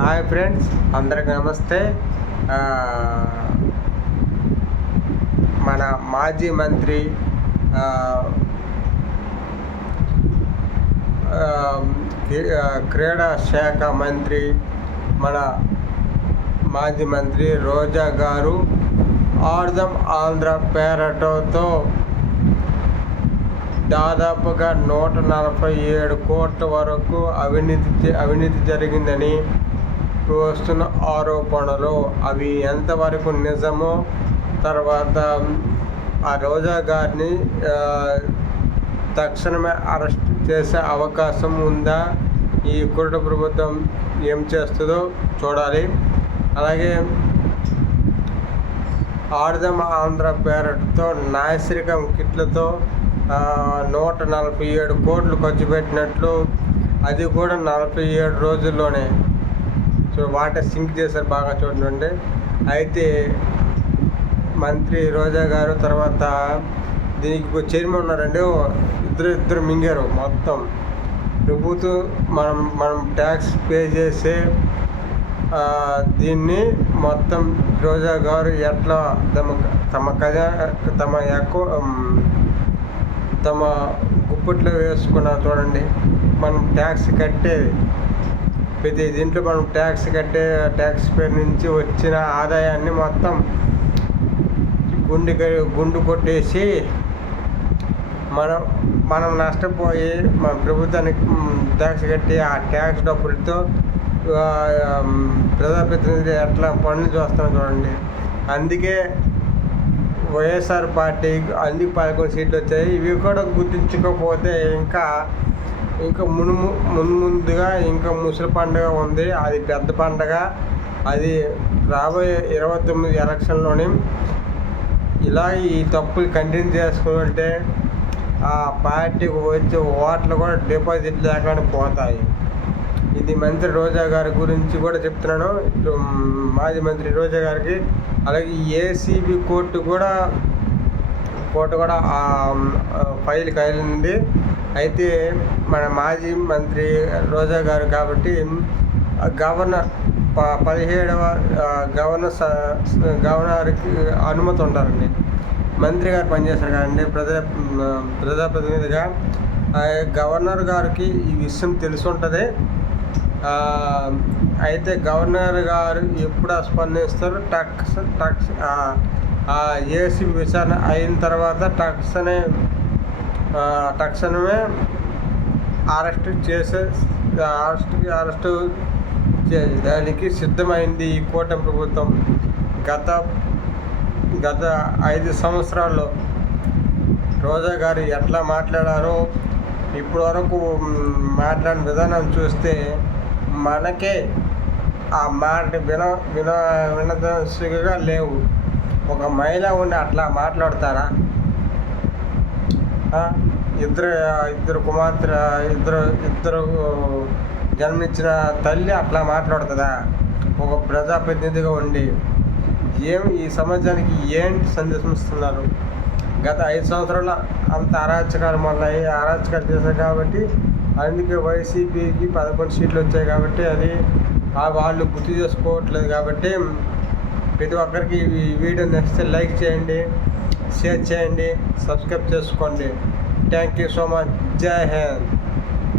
Hi friends, అందరికి నమస్తే. మన మాజీ మంత్రి క్రీడా శాఖ మంత్రి, మన మాజీ మంత్రి రోజా గారు ఆర్దం ఆంధ్ర పేరటతో దాదాపుగా 147 కోట్ల వరకు అవినీతి జరిగిందని వస్తున్న ఆరోపణలు అవి ఎంతవరకు నిజమో, తర్వాత ఆ రోజా గారిని తక్షణమే అరెస్ట్ చేసే అవకాశం ఉందా, ఈ కుట్ర ప్రభుత్వం ఏం చేస్తుందో చూడాలి. అలాగే ఆర్దం ఆంధ్ర పేరటతో నాసిరకం కిట్లతో 147 కోట్లు ఖర్చు పెట్టినట్లు, అది కూడా 47 రోజుల్లోనే. సో వాటర్ సింక్ చేశారు, బాగా చూడండి. అయితే మంత్రి రోజా గారు తర్వాత దీనికి చైర్మన్ ఉన్నారండి, ఇద్దరు మింగారు మొత్తం. ప్రభుత్వం మనం ట్యాక్స్ పే చేసే దీన్ని మొత్తం రోజా గారు ఎట్లా తమ గుప్పట్లో వేసుకున్నారు చూడండి. మనం ట్యాక్స్ కట్టేది ప్రతి దీంట్లో మనం ట్యాక్స్ పేరు నుంచి వచ్చిన ఆదాయాన్ని మొత్తం గుండు కొట్టేసి మనం నష్టపోయి మన ప్రభుత్వానికి ట్యాక్స్ కట్టి ఆ ట్యాక్స్ డబ్బులతో ప్రజాప్రతినిధులు ఎట్లా పనులు చూస్తున్నాం చూడండి. అందుకే వైఎస్ఆర్ పార్టీకి 11 సీట్లు వచ్చాయి. ఇవి కూడా గుర్తించకపోతే ఇంకా ముందుగా ఇంకా ముసలి పండుగ ఉంది. అది పెద్ద పండుగ. అది రాబోయే 29 ఎలక్షన్లోని ఇలా ఈ తప్పులు కంటిన్యూ చేసుకుంటే ఆ పార్టీకి వచ్చే ఓట్లు కూడా డిపాజిట్ లేకుండా పోతాయి. ఇది మంత్రి రోజా గారి గురించి కూడా చెప్తున్నాను, మాజీ మంత్రి రోజా గారికి. అలాగే ఏసీబీ కోర్టు కూడా ఫైల్ కదిలింది. అయితే మన మాజీ మంత్రి రోజా గారు కాబట్టి గవర్నర్ 17వ గవర్నర్కి అనుమతి ఉండాలండి. మంత్రి గారు పనిచేస్తారు కదండి ప్రజాప్రతినిధిగా. గవర్నర్ గారికి ఈ విషయం తెలిసి ఉంటుంది. అయితే గవర్నర్ గారు ఎప్పుడు స్పందిస్తారు, ఏసీబీ విచారణ అయిన తర్వాత తక్షణమే అరెస్ట్ దానికి సిద్ధమైంది ఈ కూటమి ప్రభుత్వం. గత 5 సంవత్సరాల్లో రోజా గారు ఎట్లా మాట్లాడారో ఇప్పటి వరకు మాట్లాడిన విధానం చూస్తే మనకే ఆ మాట వినదలుచుగా లేవు. ఒక మహిళ ఉండి అట్లా మాట్లాడతారా? ఇద్దరు కుమార్తె ఇద్దరు జన్మించిన తల్లి అట్లా మాట్లాడుతుందా? ఒక ప్రజాప్రతినిధిగా ఉండి ఈ సమాజానికి ఏంటి సందేశం ఇస్తున్నారు? గత 5 సంవత్సరాల అంత అరాచకాలు చేశారు కాబట్టి, అందుకే వైసీపీకి 11 సీట్లు వచ్చాయి కాబట్టి అది వాళ్ళు గుర్తు చేసుకోవట్లేదు. కాబట్టి ప్రతి ఒక్కరికి ఈ వీడియో నచ్చితే లైక్ చేయండి, షేర్ చేయండి, సబ్స్క్రైబ్ చేసుకోండి. Thank you so much. జై హింద్.